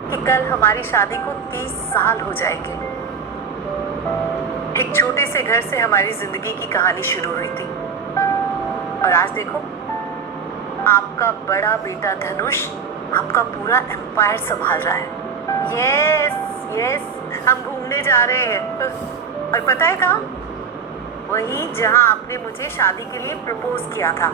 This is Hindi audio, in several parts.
कि कल हमारी शादी को 30 साल हो जाएंगे। एक छोटे से घर से हमारी जिंदगी की कहानी शुरू हुई थी और आज देखो, आपका बड़ा बेटा धनुष आपका पूरा एम्पायर संभाल रहा है। यस यस, हम घूमने जा रहे हैं। और पता है कहाँ? वहीं जहाँ आपने मुझे शादी के लिए प्रपोज किया था।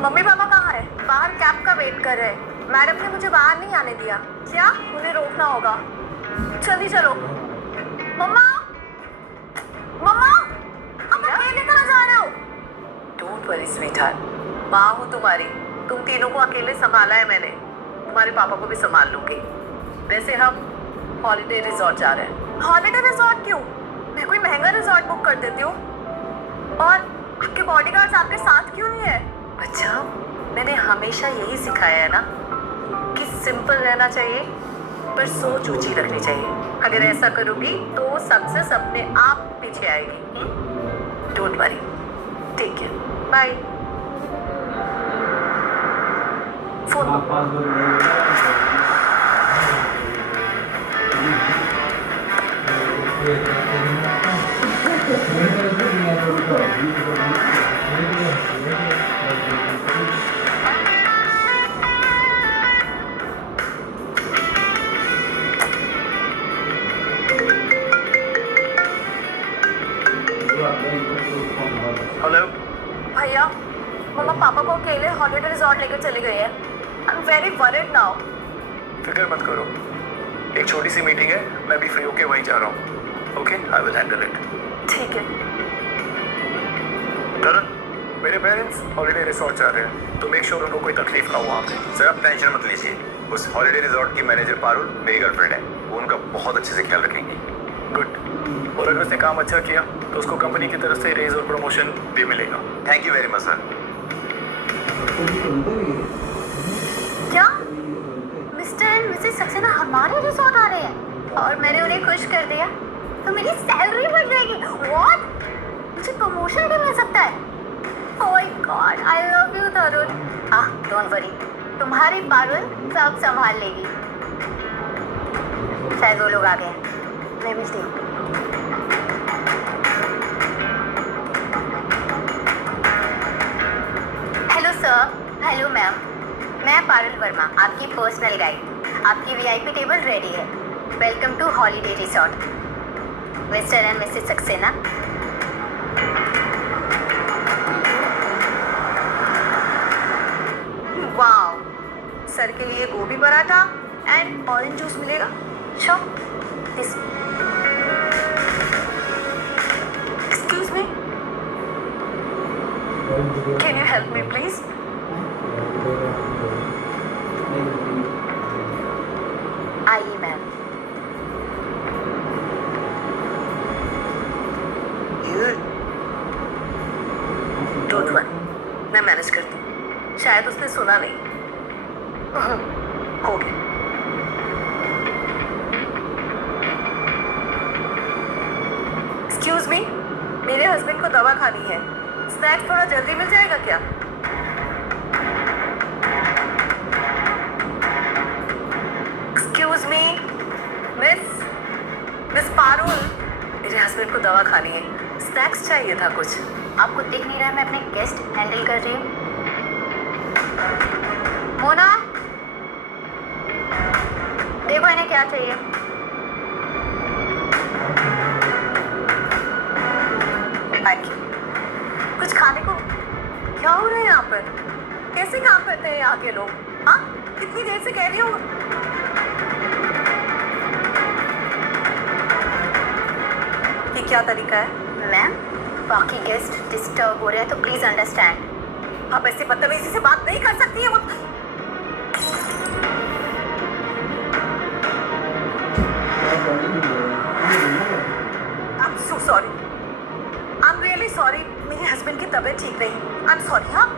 मम्मी पापा कहाँ है? बाहर कैब का वेट कर रहे हैं। मैडम ने मुझे बाहर नहीं आने दिया। क्या उन्हें रोकना होगा? जल्दी चलो। मम्मा, मम्मा, आप अकेले कहाँ जा रहे हो? डोंट वरी स्वीटहार्ट, माँ हूँ तुम्हारी। तुम तीनों को अकेले संभाला है मैंने, तुम्हारे पापा को भी संभाल लूंगी। वैसे हम हॉलिडे रिजॉर्ट जा रहे हैं। हॉलिडे रिजॉर्ट क्यों? मैं कोई महंगा रिजॉर्ट बुक कर देती हूँ। और आपके बॉडीगार्ड्स आपके साथ क्यों नहीं है? बच्चा, मैंने हमेशा यही सिखाया है ना कि सिंपल रहना चाहिए पर सोच ऊंची रखनी चाहिए। अगर ऐसा करोगी तो सक्सेस अपने आप पीछे आएगी। Don't worry, take care, bye. Hello भैया, मम्मा पापा को अकेले हॉलिडे रिजॉर्ट लेकर चले गए हैं। I am very worried now. फिक्र मत करो, एक छोटी सी मीटिंग है, मैं भी फ्री होके वहीं जा रहा हूँ। Okay, I will handle it. ठीक है। करण, मेरे पेरेंट्स हॉलिडे रिसोर्ट जा रहे हैं, तो मेक श्योर उनको कोई तकलीफ ना हो वहाँ पे। सर आप टेंशन मत लीजिए, उस हॉलिडे रिजॉर्ट की मैनेजर पारुल मेरी गर्लफ्रेंड है, वो उनका बहुत अच्छे से ख्याल रखेंगी। गुड। और अगर उसने काम अच्छा किया तो उसको कंपनी की तरफ से रेज और प्रमोशन भी मिलेगा। Thank you very much sir. क्या मिस्टर एंड मिसेस सक्सेना हमारे रिसोर्ट आ रहे हैं और मैंने उन्हें खुश कर दिया तो मेरी सैलरी बढ़ जाएगी? व्हाट? मुझे प्रमोशन भी मिल सकता है? Oh my God, I love you Tarun. Don't worry, तुम्हारी पारुल सब संभाल लेगी। शायद वो लोग आ गए, मैं मिलती हूँ। Hello sir. हेलो मैम, मैं पारुल वर्मा, आपकी पर्सनल गाइड। आपकी वीआईपी टेबल रेडी है। Welcome to holiday resort, Mr and Mrs Saxena. Wow, sir के लिए gobhi paratha and orange juice मिलेगा। Sure, this. Excuse me, can you help me please? आइए मैम। डोंट वरी, मैं मैनेज करती हूँ। शायद उसने सुना नहीं। हो गया। एक्सक्यूज मी, मेरे हस्बैंड को दवा खानी है। स्नैक्स थोड़ा जल्दी मिल जाएगा क्या? एक्सक्यूज मी, मिस पारुल, मेरे हस्बैंड को दवा खानी है। स्नैक्स चाहिए था कुछ। आपको दिख नहीं रहा मैं अपने गेस्ट हैंडल कर रही हूँ। मोना, देखो इन्हें क्या चाहिए। Thank you. कुछ खाने को? क्या हो रहा है यहाँ पर? कैसे काम करते हैं यहाँ के लोग? हाँ, कितनी देर से कह रही हूँ। ये क्या तरीका है? मैम, बाकी गेस्ट डिस्टर्ब हो रहे हैं तो प्लीज अंडरस्टैंड। आप ऐसे बदतमीजी से बात नहीं कर सकती है। वो I'm so sorry. I'm really sorry. मेरे हस्बैंड की तबीयत ठीक नहीं। I am sorry. हाँ,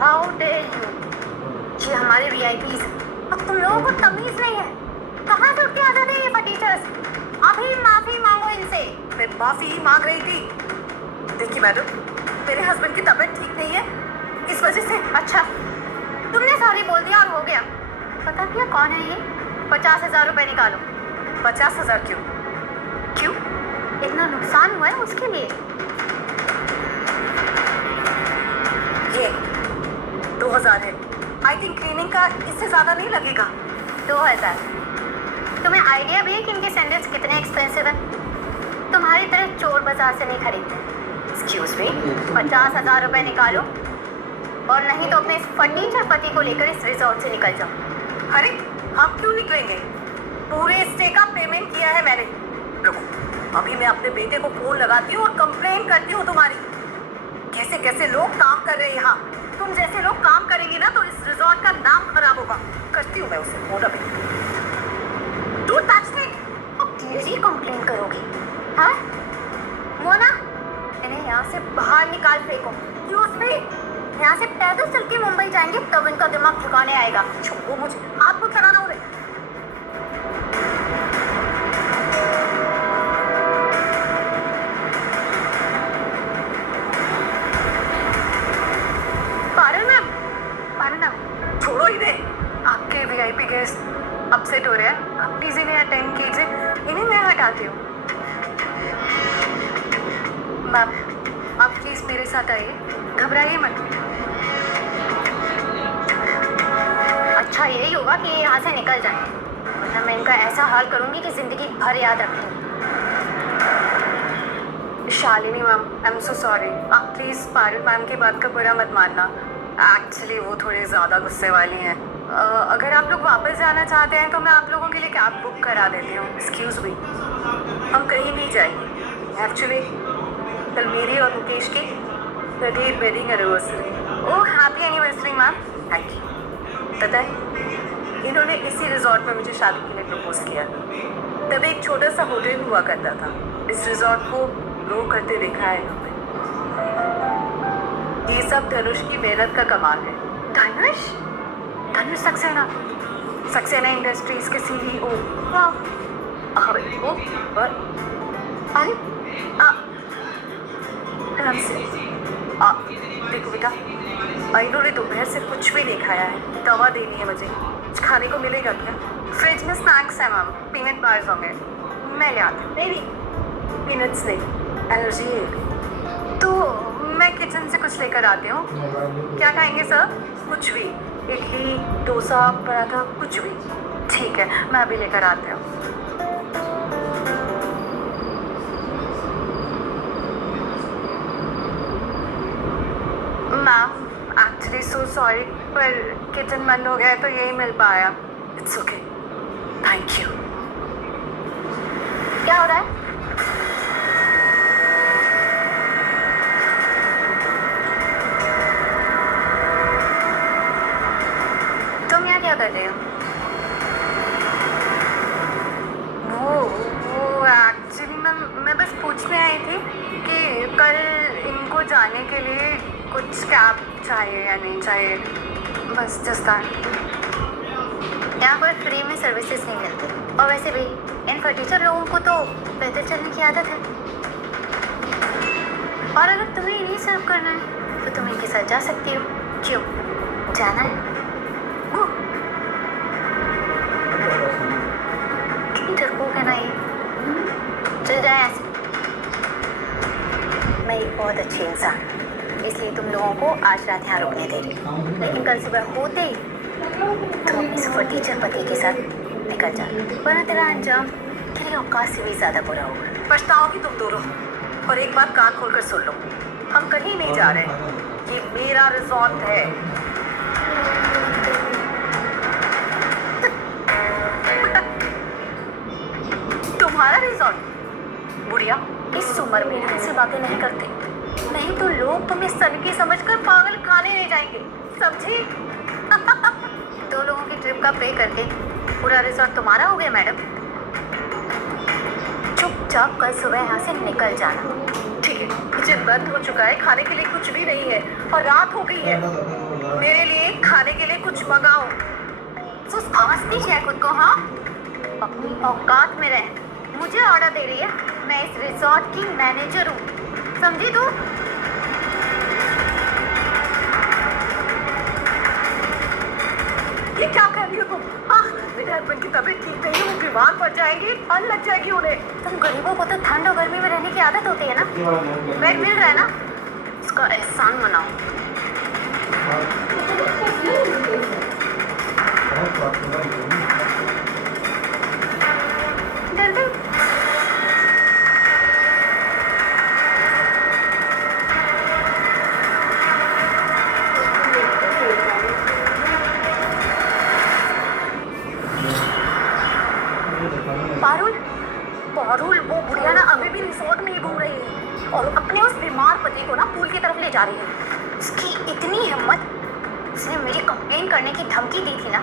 हाउ डेयर यू। ये हमारे वीआईपीज। अब तुम लोगों को तमीज नहीं है। कहाँ से उठ के आ जाते हैं ये फटीचर्स। अभी माफी मांगो इनसे। मैं माफी ही मांग रही थी। देखिए मैडम, मेरे हस्बैंड की तबीयत ठीक नहीं है, इस वजह से। अच्छा, तुमने सॉरी बोल दिया और हो गया। पता क्या कौन है ये? 50,000 रुपए निकालो। 50,000 क्यों? क्यों? इतना नुकसान हुआ है उसके लिए। ये 2,000 है। आई थिंक क्लीनिंग का इससे ज्यादा नहीं लगेगा। 2,000। तुम्हें आइडिया भी है कि इनके सैंडल्स कितने एक्सपेंसिव हैं? तुम्हारी तरह चोर बाजार से नहीं खरीदते। एक्सक्यूज मी, 50,000 रुपए निकालो, और नहीं तो अपने इस फटीचर पति को लेकर इस रिजॉर्ट से निकल जाओ। अरे हम क्यों निकलेंगे? पूरे स्टे का पेमेंट किया है मैंने। रुको, अभी मैं अपने बेटे को फोन लगाती हूँ और कंप्लेन करती हूँ तुम्हारी। कैसे कैसे लोग काम कर रहे हैं यहाँ। तुम जैसे लोग काम करेंगे ना तो इस रिजॉर्ट का नाम खराब होगा। करती हूँ मैं उसे फोन अभी। तू टच नहीं। अब तेरी कंप्लेन करोगी? हाँ मोना, इन्हें यहाँ से बाहर निकाल फेंको। एक्सक्यूज मी, यहाँ से पैदल चल के मुंबई जाएंगे तब इनका दिमाग ठिकाने आएगा। छोड़ो मुझे, आप कुछ कराना हो रहे। छोड़ो इन्हें। आपके वीआईपी गेस्ट अपसेट हो रहे हैं, आप प्लीज इन्हें अटेंड कीजिए। इन्हें मैं हटाती हूँ। मैम, आप प्लीज मेरे साथ आइए, घबराइए मत। अच्छा यही होगा कि ये यहाँ से निकल जाए, वरना मैं इनका ऐसा हाल करूँगी कि जिंदगी भर याद रखेंगे। Shalini ma'am, I am so sorry. आप प्लीज पारुल मैम की बात का बुरा मत मानना। एक्चुअली वो थोड़ी ज़्यादा गुस्से वाली हैं। अगर आप लोग वापस जाना चाहते हैं तो मैं आप लोगों के लिए कैब बुक करा देती हूँ। एक्सक्यूज मी, हम कहीं नहीं जाएंगे। एक्चुअली कल मेरी और मुकेश की 30th wedding anniversary. Oh happy anniversary ma'am. Thank you. पता है, इन्होंने इसी रिजॉर्ट में मुझे शादी के लिए प्रपोज किया। तब एक छोटा सा होटल हुआ करता था। इस रिजॉर्ट को ग्रो करते देखा है इन्होंने। ये सब धनुष की मेहनत का कमाल है। धनुष? धनुष सक्सेना, सक्सेना इंडस्ट्रीज के सीईओ। अरे देखो बेटा, इन्होंने दोपहर से कुछ भी नहीं खाया है। दवा देनी है मुझे। कुछ खाने को मिलेगा क्या? फ्रिज में स्नैक्स है मैम, पीनट बार्स होंगे, मैं ले आती हूँ। नहीं, पीनट्स नहीं, एलर्जी है। तो मैं किचन से कुछ लेकर आती हूँ। क्या खाएंगे सर? कुछ भी, इडली, डोसा, पराठा, कुछ भी। ठीक है, मैं अभी लेकर आती हूँ। मैम, एक्चुअली सो सॉरी, पर किचन बंद हो गया तो यही मिल पाया। It's okay, thank you. क्या हो रहा है? क्या कर रहे हो? वो एक्चुअली मैं बस पूछने आई थी कि कल इनको जाने के लिए कुछ कैब चाहिए या नहीं चाहिए, बस जस्ट दैट। यहाँ पर फ्री में सर्विसेज नहीं मिलती, और वैसे भी इन फटीचर लोगों को तो पैदल चलने की आदत है। और अगर तुम्हें इन्हीं सर्व करना है तो तुम इनके साथ जा सकती हो। क्यों जाना है? डरपोक है ना ये। चल जाए ऐसे। मैं एक बहुत अच्छी इंसान, इसलिए तुम लोगों को आज रात यहाँ रुकने दे रही, लेकिन कल सुबह होते ही तुम इस फटीचर पति के साथ निकल जाओ, वरना तेरा अंजाम तेरी औकात से भी ज़्यादा बुरा होगा। पछताओगी तुम दोनों। और एक बात कान खोलकर सुन लो, हम कहीं नहीं जा रहे। ये मेरा रिजॉर्ट है। तुम्हारा रिजॉर्ट? बुढ़िया, इस उम्र में ऐसी बातें नहीं करते, नहीं तो लोग तुम्हें सनकी समझकर पागल खाने ले जाएंगे, समझी? 2 लोगों की ट्रिप का पे करके पूरा रिजॉर्ट तुम्हारा हो गया मैडम। चुपचाप कल सुबह यहाँ से निकल जाना। ठीक है, किचन बंद हो चुका है, खाने के लिए कुछ भी नहीं है और रात हो गई है। मेरे लिए खाने के लिए कुछ मंगाओ। तो समझती है खुद को? हाँ, अपनी औकात में रह। मुझे ऑर्डर दे रही है, मैं इस रिजॉर्ट की मैनेजर हूँ, समझी तू? ये क्या कर रही हो तुम? मेरे हस्बैंड की तबीयत ठीक नहीं है, वो बीमार पड़ जाएंगे, ठंड लग जाएगी उन्हें। तुम गरीबों को तो ठंड और गर्मी में रहने की आदत होती है ना, बेड मिल रहा है ना, उसका एहसान मनाओ। जल्दी। पारुल, पारुल, वो बुढ़िया ना अभी भी रिसोर्ट में ही घूम रही है और अपने उस बीमार पति को ना पूल की तरफ ले जा रही है। उसकी इतनी हिम्मत, उसने मेरी कंप्लेन करने की धमकी दी थी ना।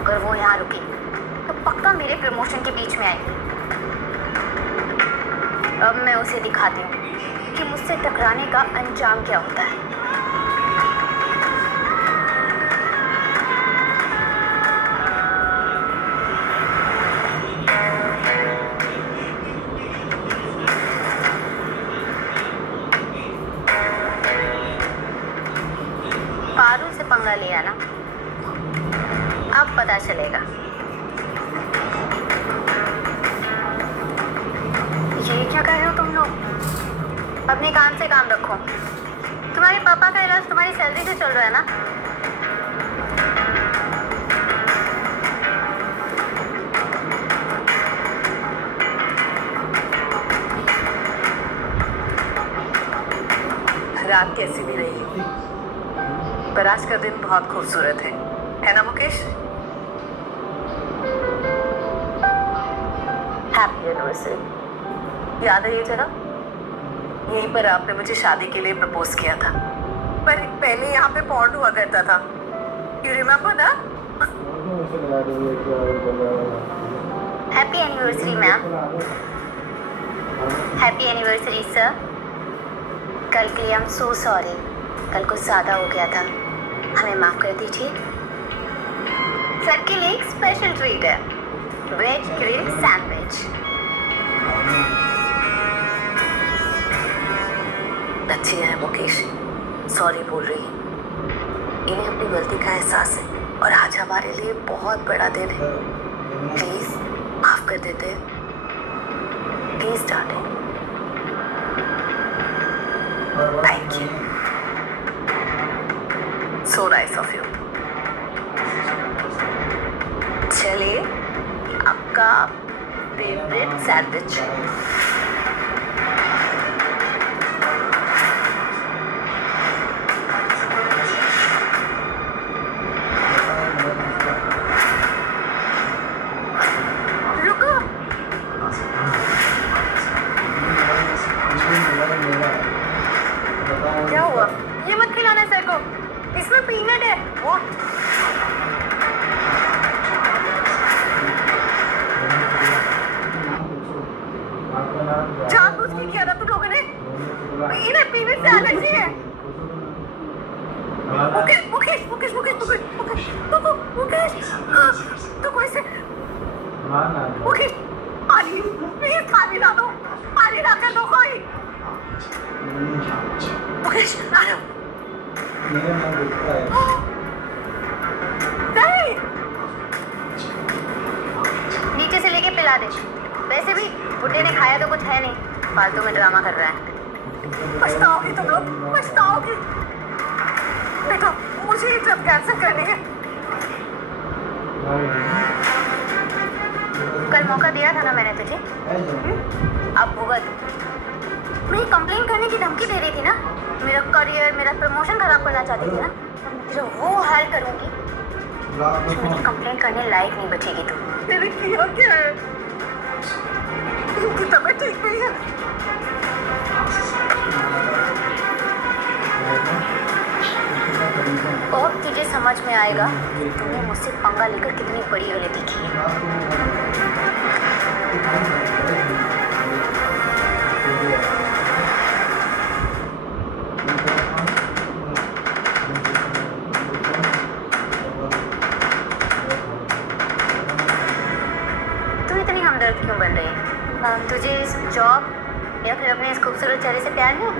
अगर वो यहाँ रुकी तो पक्का मेरे प्रमोशन के बीच में आएगी। अब मैं उसे दिखाती हूँ कि मुझसे टकराने का अंजाम क्या होता है। पारुल से पंगा लिया ना, अब पता चलेगा। ये क्या कर रहे हो तुम लोग? अपने काम से काम रखो। तुम्हारे पापा का इलाज तुम्हारी सैलरी से चल रहा है ना? रात कैसी भी रही, पर आज का दिन बहुत खूबसूरत है ना मुकेश? Happy anniversary. याद है ये जरा? यहीं पर आपने मुझे शादी के लिए प्रपोज किया था, पर पहले यहाँ पे पॉन्ड हुआ करता था। यू रिमेम्बर ना? Happy anniversary ma'am. Happy anniversary sir. कल के लिए आई एम सो सॉरी, कल कुछ ज़्यादा हो गया था, हमें माफ़ कर दीजिए। सर के लिए एक स्पेशल ट्रीट है, वेज ग्रिल सैंडविच। अच्छी है मुकेश, सॉरी बोल रही है। इन्हें अपनी गलती का एहसास है और आज हमारे लिए बहुत बड़ा दिन है। प्लीज माफ कर देते हैं। Please darling. Thank you, so nice of you. चलिए, आपका फेवरेट सैंडविच। रुको, क्या हुआ? ये मत खिलाना सर को, इसमें पीनट है। What? जानबूझ के किया ना तुम लोगों ने? इन्हें पीनट से एलर्जी है। मुकेश, मुकेश, मुकेश, मुकेश, मुकेश, मुकेश, मुकेश, तो कोई से मुकेश, पानी, प्लीज पानी ला दो, पानी ला कर दो कोई। मुकेश, आ रहा हूँ। नहीं, नीचे से लेके पिला दे। वैसे भी बुड्ढे ने खाया तो कुछ है नहीं, फालतू में ड्रामा कर रहा है। पछताओगी तुम लोग, पछताओगी। देखो, मुझे ये ट्रिप कैंसिल करनी है। कल मौका दिया था ना मैंने तुझे, अब भुगत। मैं कंप्लेन करने की धमकी दे रही थी ना, मेरा करियर, मेरा प्रमोशन खराब करना चाहती थी ना, तेरा वो हाल करूंगी कि मेरी कंप्लेन करने लायक नहीं बचेगी तू। मैंने किया क्या है? उनकी तबीयत ठीक नहीं है, तुझे समझ में आएगा कि तूने मुझसे पंगा लेकर कितनी बड़ी गलती की है। तू इतनी हमदर्द क्यों बन रही है? तुझे इस जॉब या फिर अपने इस खूबसूरत चेहरे से प्यार नहीं?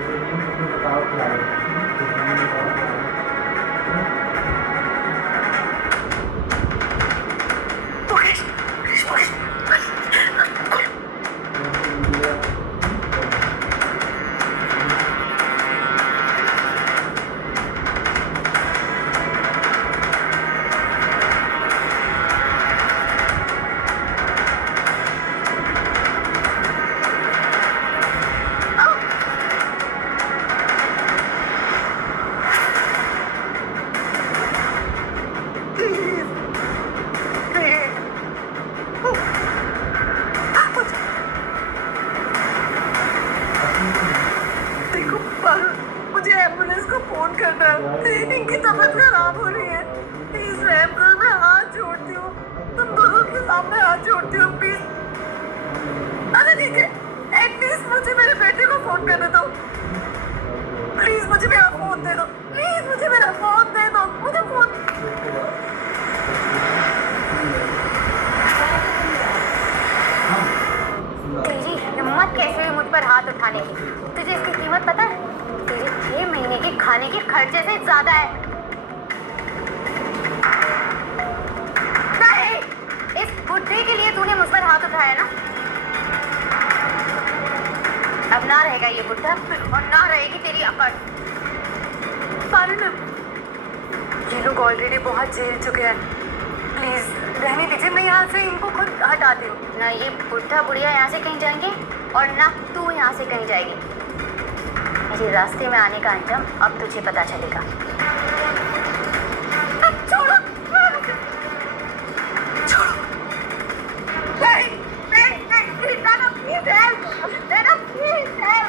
देखो पारुल, मुझे एम्बुलेंस को फोन करना है। इनकी तबीयत खराब हो रही है। प्लीज रैम करो, मैं हाथ जोड़ती हूँ, तुम दोनों के सामने हाथ जोड़ती हूँ प्लीज। अरे ठीक है, एटलीस्ट मुझे मेरे बेटे को फोन करने दो। प्लीज मुझे मेरा फोन दे दो, प्लीज मुझे मेरा फोन दे दो, मुझे फोन। तेरी हिम्मत कैसे हुई मुझ पर हाथ उठाने की? तुझे इसकी कीमत पता है? तेरे 6 महीने के खाने के खर्चे से ज्यादा है। नहीं, इस बुढ़े के लिए तूने मुझ पर हाथ उठाया ना? अब ना रहेगा ये बुढ़ा और ना रहेगी तेरी अकड़। पारुल, ये लोग ऑलरेडी बहुत झेल चुके हैं। प्लीज रहने दीजिए, मैं यहाँ से इनको खुद हटाती हूँ। ना ये बुढ़ा बुढ़िया यहाँ से कहीं जाएंगे और ना तू यहाँ से कहीं जाएगी। मेरे रास्ते में आने का अंजाम अब तुझे पता चलेगा। छोड़ो, छोड़ो। नहीं, नहीं, नहीं, नाना, please help, Nana, please help।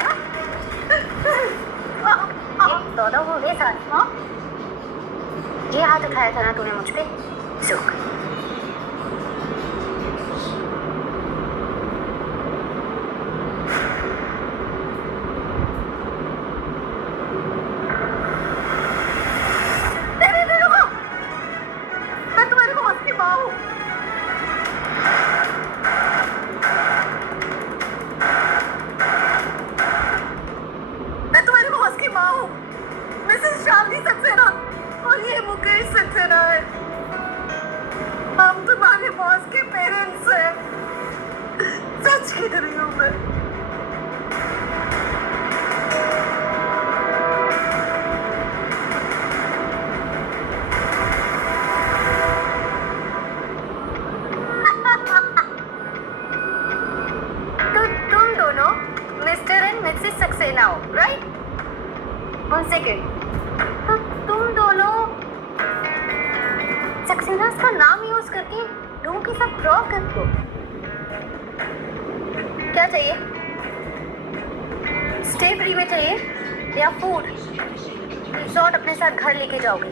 दोनों हो गए साथ, हाँ? ये हाथ उठाया था ना तूने मुझ पे? सुख। मैं तुम्हारे बॉस की माँ हूँ। मैं तुम्हारे बॉस की माँ हूँ, मिसेस शालिनी सक्सेना, और ये मुकेश सक्सेना है। हम तुम्हारे बॉस के पेरेंट्स हैं। सच कह रही हूँ मैं। तो तुम दोनों मिस्टर एंड मिसेस सक्सेना हो, राइट? 1 सेकेंड। तो तुम दोनों सक्सेना का नाम यूज करके लोगों के साथ फ्रॉड करते हो। क्या चाहिए? स्टे फ्री में चाहिए या फूड? रिजॉर्ट अपने साथ घर लेके जाओगे?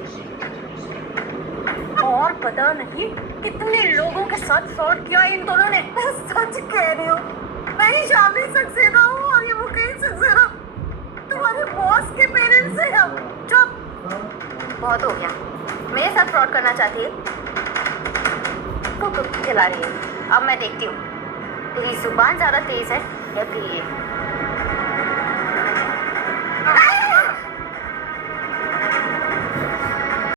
और पता नहीं कितने लोगों के साथ फ्रॉड किया इन दोनों ने। मैं सच कह रही हूँ, मैं ही शालिनी सक्सेना हूँ और ये मुकेश सक्सेना तुम्हारे बॉस के पेरेंट्स हैं। हम चुप। बहुत हो गया। मेरे साथ फ्रॉड करना चाहती है तो कुत्ती खिला रही है। अब मैं देखती हूँ तेरी जुबान ज्यादा तेज है या फिर ये।